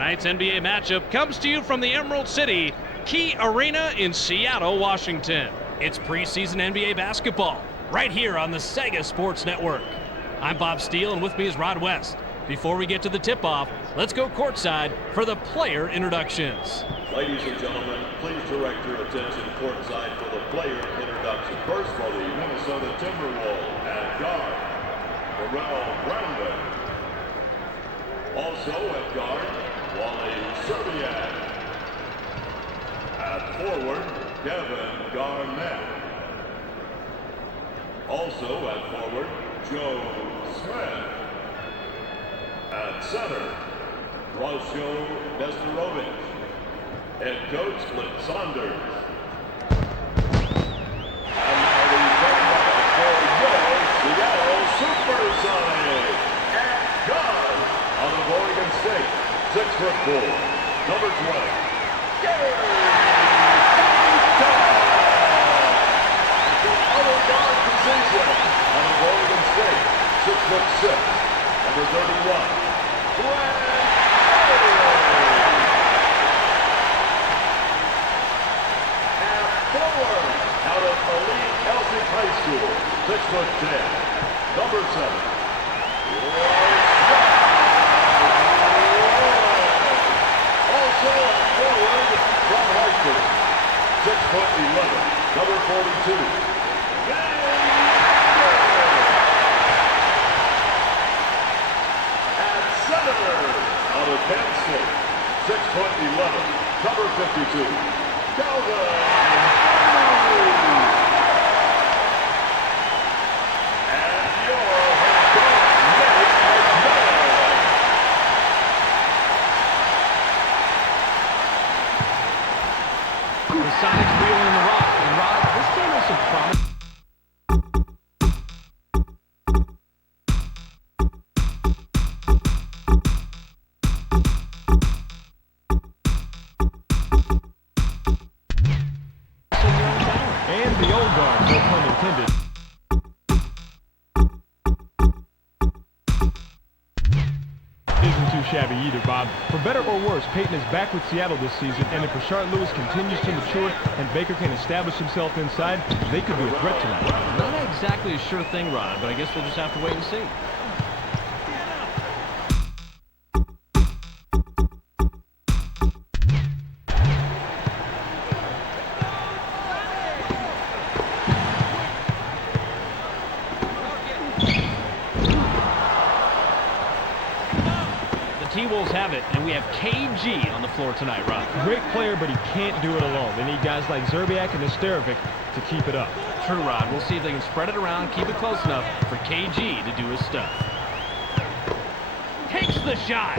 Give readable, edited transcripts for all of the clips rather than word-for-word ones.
Tonight's NBA matchup comes to you from the Emerald City Key Arena in Seattle, Washington. It's preseason NBA basketball right here on the Sega Sports Network. I'm Bob Steele, and with me is Rod West. Before we get to the tip-off, let's go courtside for the player introductions. Ladies and gentlemen, please direct your attention courtside for the player introduction. First for the Minnesota Timberwolves at guard, Pharrell Brandon. Also at guard, Wally Serbiak. At forward, Kevin Garnett. Also at forward, Joe Smith. At center, Roscoe Nesterovic. Head coach, Flip Saunders. And now the running for your Seattle Supersonics. At guard, out of Oregon State, 6'4", number 20, Gary Payton. At the other guard position, out of Oregon State, 6'6", number 31, Brad. Forward, out of Elite Elsie High School, 6'10", number 7. Also at forward from Hartford, 6'11", number 42. At center, out of Penn State, 6'11", number 52. Calvin. Sonics wheeling the rock. And Rod, this game has some promise. And the old guard, no pun intended. Isn't too shabby either, Bob. For better or worse, Payton is back with Seattle this season, and if Rashard Lewis continues to mature and Baker can establish himself inside, they could be a threat tonight. Not exactly a sure thing, Rod, but I guess we'll just have to wait and see. T-Wolves have it, and we have KG on the floor tonight, Rob. Great player, but he can't do it alone. They need guys like Zerbiak and Nesterovic to keep it up. True, Rod. We'll see if they can spread it around, keep it close enough for KG to do his stuff. Takes the shot.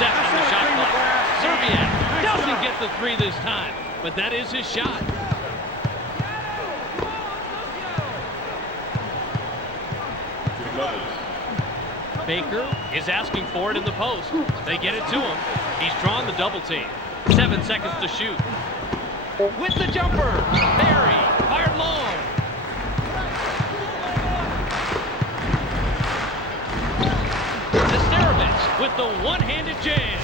Set on the shot clock. Zerbiak doesn't get the three this time, but that is his shot. Baker is asking for it in the post. They get it to him. He's drawn the double team. 7 seconds to shoot. With the jumper. Barry fired long. Nesterovic with the one-handed jam.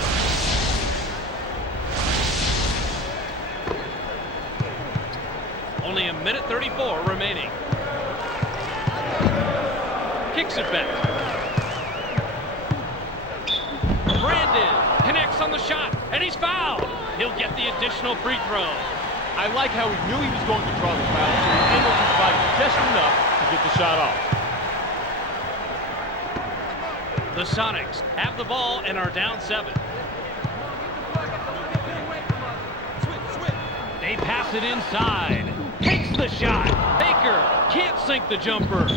Only a minute 34 remaining. Kicks it back. Brandon connects on the shot, and he's fouled. He'll get the additional free throw. I like how he knew he was going to draw the foul, so he angled his body just enough to get the shot off. The Sonics have the ball and are down 7. They pass it inside. Takes the shot. Baker can't sink the jumper.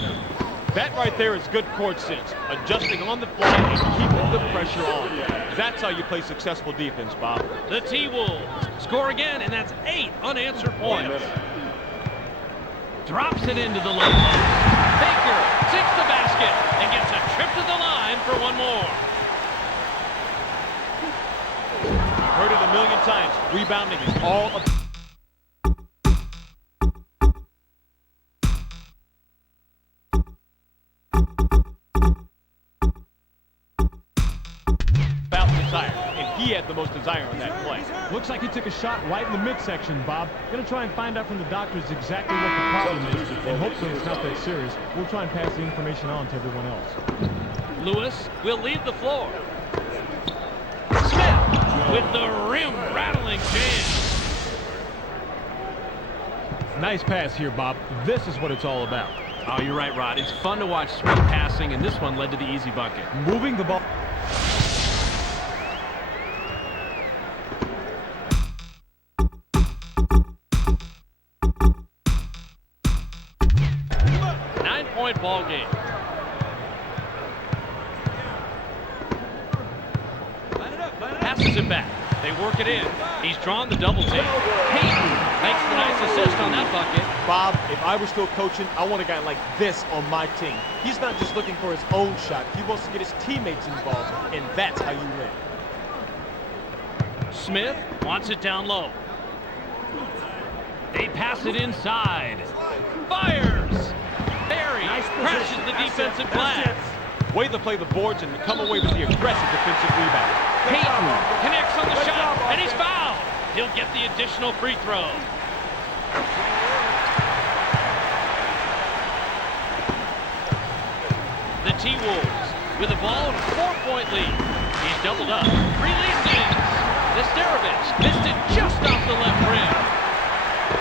That right there is good court sense, adjusting on the fly and keeping the pressure on. That's how you play successful defense, Bob. The T-Wolves score again, and that's 8 unanswered points. Drops it into the low post. Baker sinks the basket and gets a trip to the line for one more. You've heard it a million times. Rebounding is all about. tire, and he had the most desire on that play. Looks like he took a shot right in the midsection, Bob. Gonna try and find out from the doctors exactly what the problem is, and hopefully it's not that serious. We'll try and pass the information on to everyone else. Lewis will leave the floor. Smith with the rim rattling jam. Nice pass here, Bob. This is what it's all about. Oh, you're right, Rod. It's fun to watch Smith passing, and this one led to the easy bucket. Moving the ball. Nine-point ball game. Passes it back. They work it in. He's drawn the double team. Peyton makes the nice assist on that bucket. Bob, if I were still coaching, I want a guy like this on my team. He's not just looking for his own shot. He wants to get his teammates involved, and that's how you win. Smith wants it down low. They pass it inside. Fires! Barry crashes the defensive glass. Way to play the boards and come away with the aggressive defensive rebound. Peyton connects on the shot, and he's fouled. He'll get the additional free throw. The T-Wolves with the ball and a 4-point lead. He's doubled up. Releases. Nesterovich missed it just off the left rim.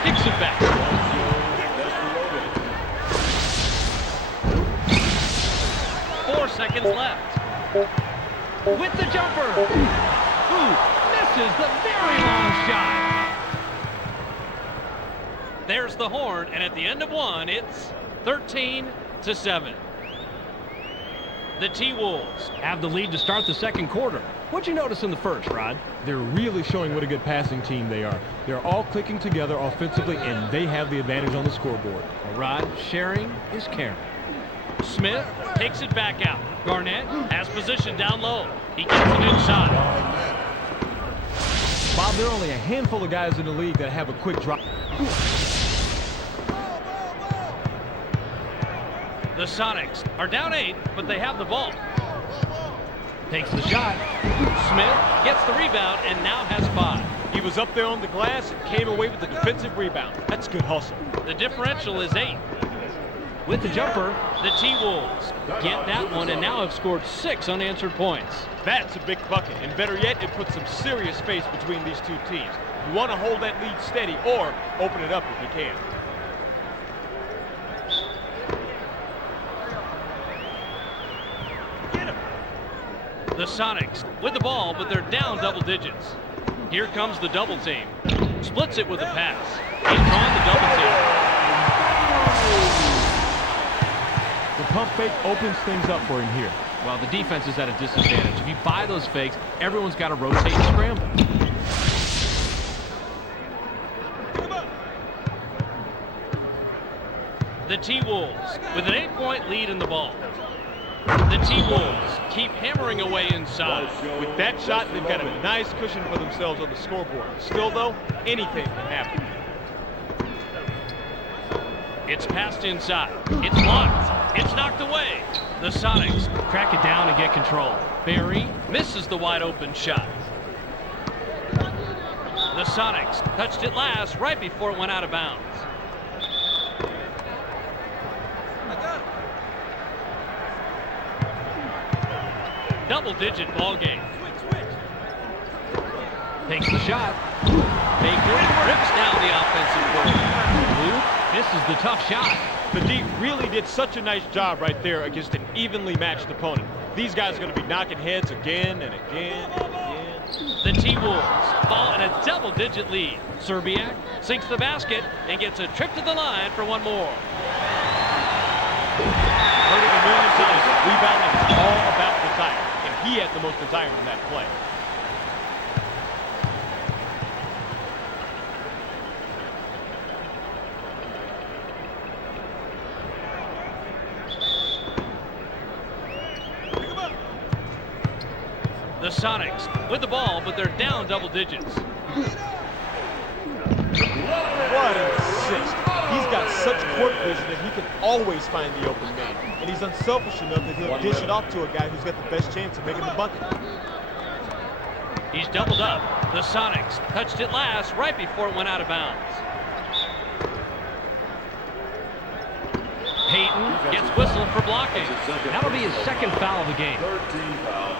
Kicks it back. 4 seconds left. With the jumper. Ooh, misses the very long shot. There's the horn, and at the end of one, it's 13-7. The T-Wolves have the lead to start the second quarter. What'd you notice in the first, Rod? They're really showing what a good passing team they are. They're all clicking together offensively, and they have the advantage on the scoreboard. Well, Rod, sharing is caring. Smith takes it back out. Garnett has position down low. He gets it inside. Bob, there are only a handful of guys in the league that have a quick drop. The Sonics are down 8, but they have the ball. Takes the shot. Smith gets the rebound and now has 5. He was up there on the glass and came away with the defensive rebound. That's good hustle. The differential is 8. With the jumper, the T-Wolves get that one and now have scored 6 unanswered points. That's a big bucket, and better yet, it puts some serious space between these two teams. You want to hold that lead steady or open it up if you can. The Sonics with the ball, but they're down double digits. Here comes the double team. Splits it with a pass. He's drawn the double team. The pump fake opens things up for him here. Well, the defense is at a disadvantage. If you buy those fakes, everyone's got to rotate and scramble. The T-Wolves with an 8-point lead in the ball. The T-Wolves keep hammering away inside. With that shot, they've got a nice cushion for themselves on the scoreboard. Still, though, anything can happen. It's passed inside. It's blocked. It's knocked away. The Sonics crack it down and get control. Barry misses the wide open shot. The Sonics touched it last right before it went out of bounds. Double-digit ball game. Takes the shot. Baker rips down the offensive board. Luke misses the tough shot. The D really did such a nice job right there against an evenly matched opponent. These guys are going to be knocking heads again and again and again. The T-Wolves fall in a double-digit lead. Serbiak sinks the basket and gets a trip to the line for one more. Heard it a million times. Rebounding is all about desire, and he had the most desire on that play. The Sonics with the ball, but they're down double digits. What an assist. He's got such court vision that he can always find the open man. And he's unselfish enough that he'll dish it off to a guy who's got the best chance of making the bucket. He's doubled up. The Sonics touched it last right before it went out of bounds. Peyton gets whistled for blocking. That'll be his second foul of the game. 13 foul.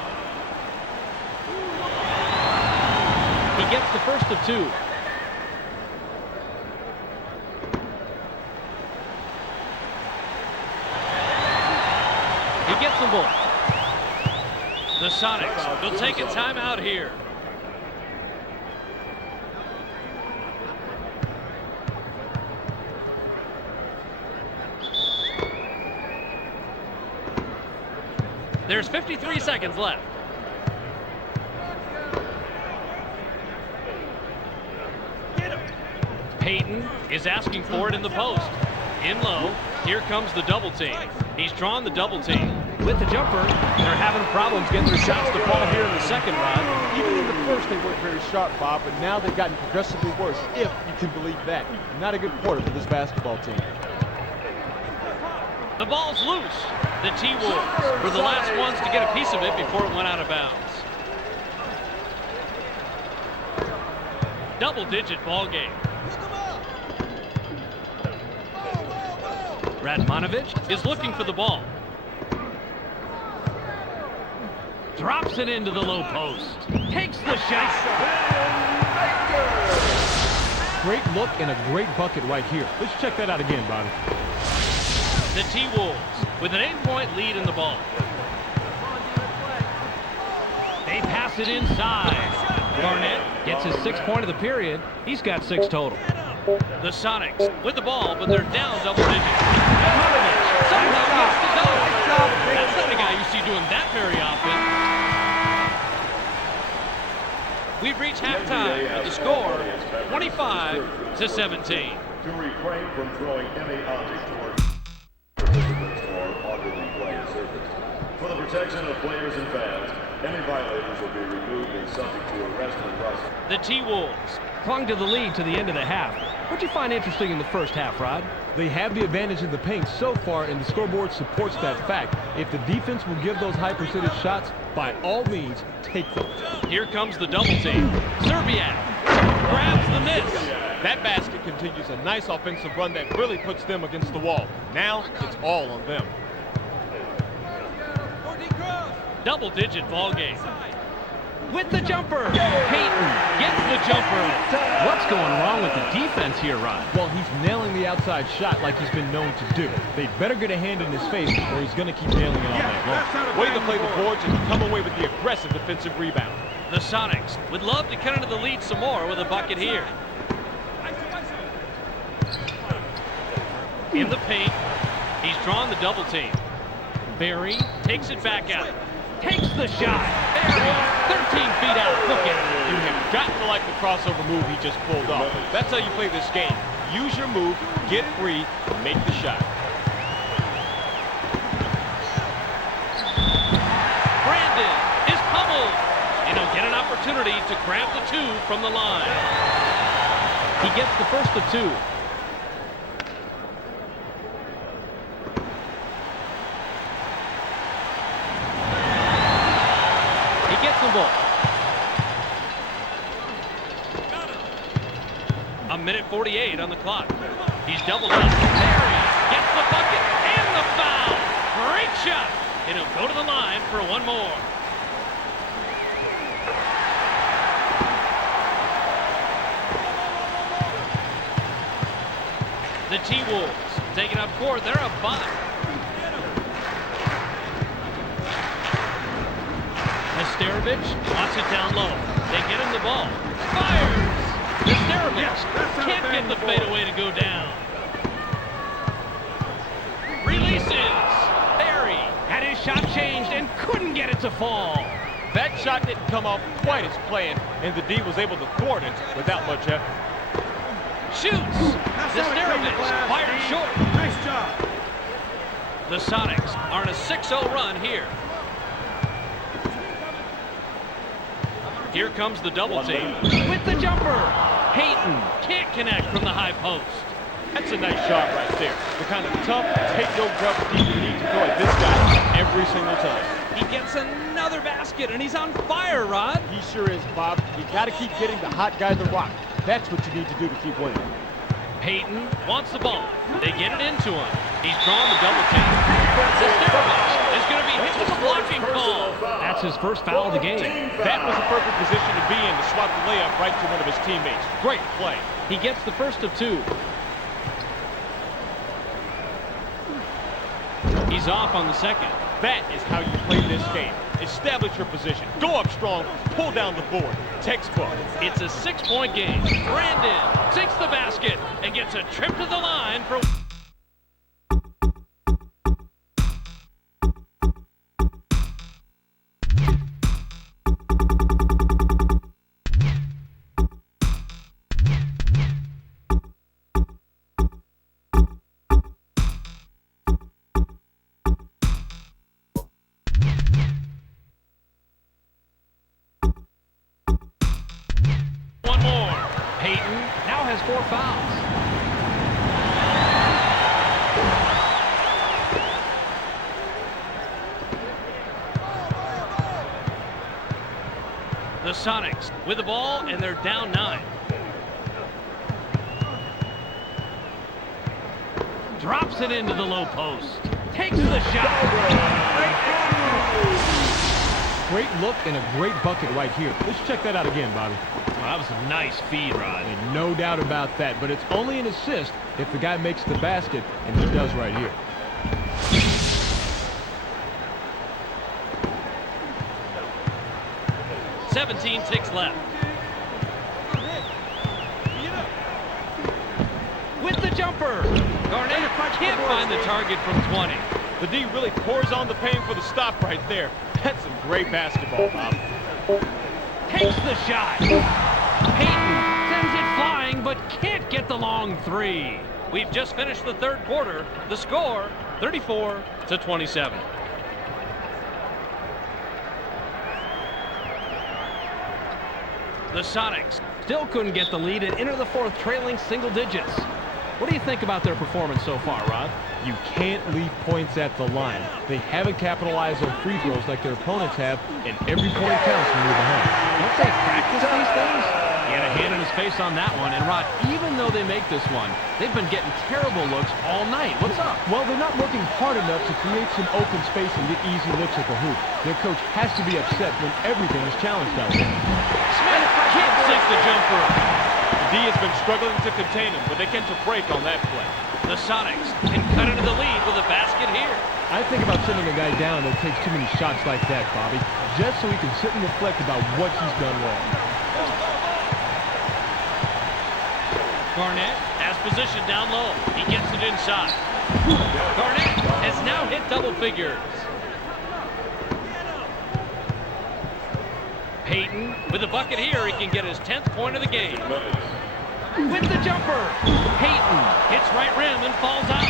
He gets the first of 2. He gets them both. The Sonics will take a timeout here. There's 53 seconds left. Peyton is asking for it in the post. In low, here comes the double team. He's drawn the double team. With the jumper, they're having problems getting their shots to fall here in the second round. Even in the first, they weren't very sharp, Bob, but now they've gotten progressively worse, if you can believe that. Not a good quarter for this basketball team. The ball's loose. The T-Wolves were the last ones to get a piece of it before it went out of bounds. Double-digit ball game. Radmanovich is looking for the ball. Drops it into the low post. Takes the shot. Great look and a great bucket right here. Let's check that out again, Bobby. The T-Wolves with an 8-point lead in the ball. They pass it inside. Garnett gets his 6th point of the period. He's got 6 total. The Sonics with the ball, but they're down double digits. Radmanovich somehow gets the double. That's not a guy you see doing that very often. We've reached halftime with the score 25-17. To refrain from throwing any object toward participants or awkwardly playing surface. For the protection of players and fans, any violators will be removed and subject to arrest and arrest. The T-Wolves clung to the lead to the end of the half. What'd you find interesting in the first half, Rod? They have the advantage in the paint so far, and the scoreboard supports that fact. If the defense will give those high percentage shots, by all means, take them. Here comes the double team. Serbiak grabs the miss. That basket continues a nice offensive run that really puts them against the wall. Now, it's all on them. Double-digit ball game. With the jumper, Peyton gets the jumper. What's going wrong with the defense here, Rod? Well, he's nailing the outside shot like he's been known to do. They better get a hand in his face or he's going to keep nailing it all night long. Way to play the boards and come away with the aggressive defensive rebound. The Sonics would love to cut into the lead some more with a bucket here. In the paint, he's drawn the double team. Barry takes it back out. Takes the shot. Barry, 13 feet out. Look at it. You have got to like the crossover move he just pulled off. That's how you play this game. Use your move, get free, make the shot. Brandon is pummeled. And he'll get an opportunity to grab the 2 from the line. He gets the first of 2. A minute 48 on the clock. He's doubled up. Barry gets the bucket and the foul. Great shot. And he'll go to the line for one more. The T-Wolves taking up court. They're up 5. Nesterovic wants it down low. They get him the ball. Fires! Nesterovic can't get the fadeaway to go down. Releases. Barry had his shot changed and couldn't get it to fall. That shot didn't come off quite as planned, and the D was able to thwart it without much effort. Shoots. Nesterovic fired short. Nice job. The Sonics are on a 6-0 run here. Here comes the double team. With the jumper. Peyton can't connect from the high post. That's a nice shot right there. The kind of tough, take no cover deep you need to throw at this guy every single time. He gets another basket, and he's on fire, Rod. He sure is, Bob. You got to keep getting the hot guy the rock. That's what you need to do to keep winning. Peyton wants the ball. They get it into him. He's drawn the double team. Sisterovich is going to be hit with a blocking call. That's his first foul of the game. That was a perfect position to be in to swat the layup right to one of his teammates. Great play. He gets the first of two. He's off on the second. That is how you play this game. Establish your position. Go up strong. Pull down the board. Textbook. It's a 6-point game. Brandon sinks the basket and gets a trip to the line for... One more. Peyton now has 4 fouls. The Sonics with the ball, and they're down 9. Drops it into the low post. Takes the shot. Great look and a great bucket right here. Let's check that out again, Bobby. Well, that was a nice feed, Rod. And no doubt about that, but it's only an assist if the guy makes the basket, and he does right here. Seventeen ticks left. With the jumper. Garnett can't find the target from 20. The D really pours on the pain for the stop right there. That's some great basketball, Bob. Takes the shot. Peyton sends it flying, but can't get the long 3. We've just finished the third quarter. The score, 34-27. The Sonics still couldn't get the lead and enter the fourth trailing single digits. What do you think about their performance so far, Rod? You can't leave points at the line. They haven't capitalized on free throws like their opponents have, and every point counts when you're behind. Don't they practice these things? He had a hand in his face on that one, and Rod, even though they make this one, they've been getting terrible looks all night. What's up? Well, they're not working hard enough to create some open space and get easy looks at the hoop. Their coach has to be upset when everything is challenged out there. Smith can't sink the jumper. D has been struggling to contain him, but they can't break on that play. The Sonics can cut into the lead with a basket here. I think about sending a guy down that takes too many shots like that, Bobby, just so he can sit and reflect about what he's done wrong. Garnett has position down low. He gets it inside. Garnett has now hit double figures. Peyton with a bucket here. He can get his 10th point of the game. With the jumper. Peyton hits right rim and falls out.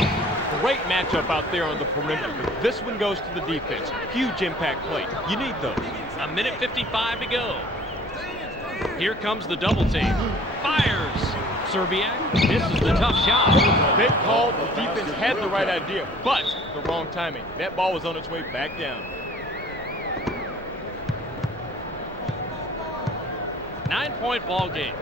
Great matchup out there on the perimeter, but this one goes to the defense. Huge impact play. You need those. A minute 55 to go. Here comes the double team. Fires. Serbiak misses the tough shot. Big call. The defense had the right idea, but the wrong timing. That ball was on its way back down. 9-point ball game.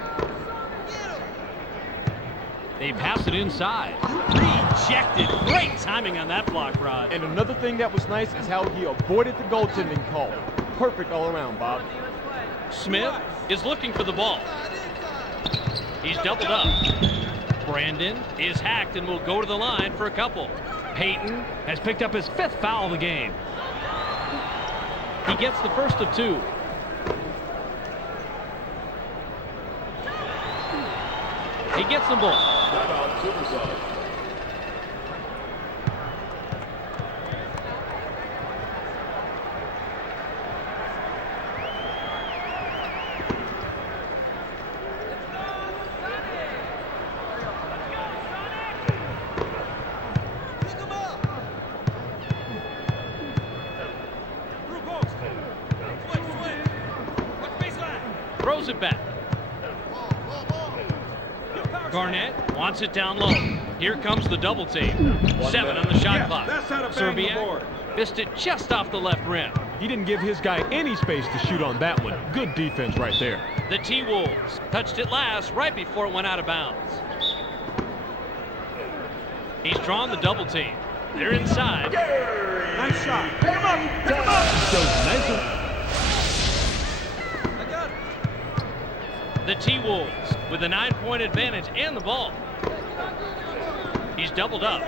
They pass it inside. Rejected. Great timing on that block, Rod. And another thing that was nice is how he avoided the goaltending call. Perfect all around, Bob. Smith is looking for the ball. He's doubled up. Brandon is hacked and will go to the line for a couple. Peyton has picked up his 5th foul of the game. He gets the first of 2. He gets them both. Timeout, Supersonics. Throws it back. Garnett wants it down low. Here comes the double team. 7 on the shot clock. Serbiak Missed it just off the left rim. He didn't give his guy any space to shoot on that one. Good defense right there. The T-Wolves touched it last right before it went out of bounds. He's drawn the double team. They're inside. Nice shot. Pick him up. Pick him up. The T-Wolves with a 9-point advantage and the ball. He's doubled up.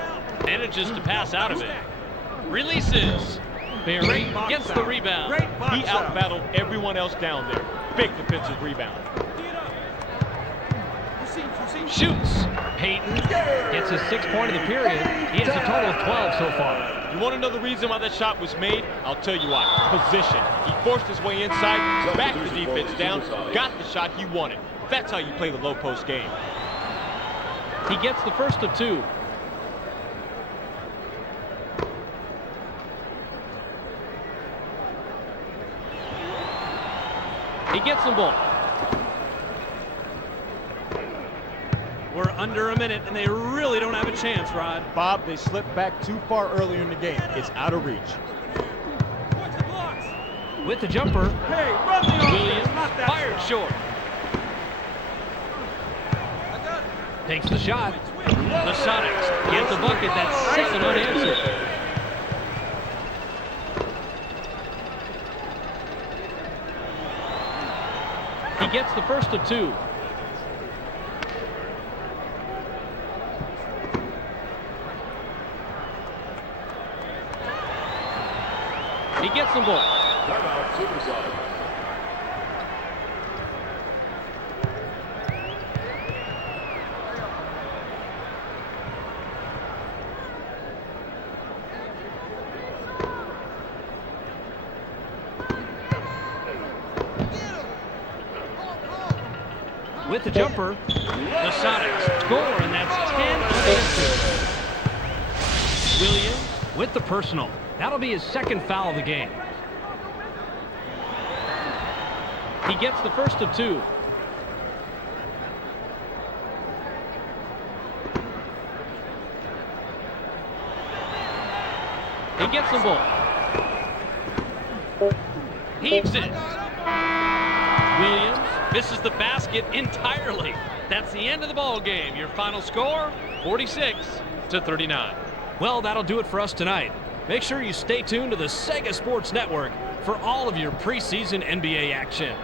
Manages to pass out of it. Releases. Barry gets the rebound. He out-battled everyone else down there. Big defensive rebound. Shoots. Payton gets his 6th point of the period. He has a total of 12 so far. You want to know the reason why that shot was made? I'll tell you why. Position. He forced his way inside, backed the defense down, got the shot he wanted. That's how you play the low-post game. He gets the first of 2. He gets them both. We're under a minute, and they really don't have a chance, Rod. Bob, they slipped back too far earlier in the game. It's out of reach. With the jumper. Hey, run the Williams fired short. Takes the shot. The Sonics get the bucket. That's 7 unanswered. He gets the first of 2. He gets them both. Timeout, Supersonics. With the jumper, the Sonics score, and that's 10 unanswered. Williams with the personal. That'll be his 2nd foul of the game. He gets the first of 2. He gets them both. Heaves it. Williams misses the basket entirely. That's the end of the ball game. Your final score, 46-39. Well, that'll do it for us tonight. Make sure you stay tuned to the Sega Sports Network for all of your preseason NBA action.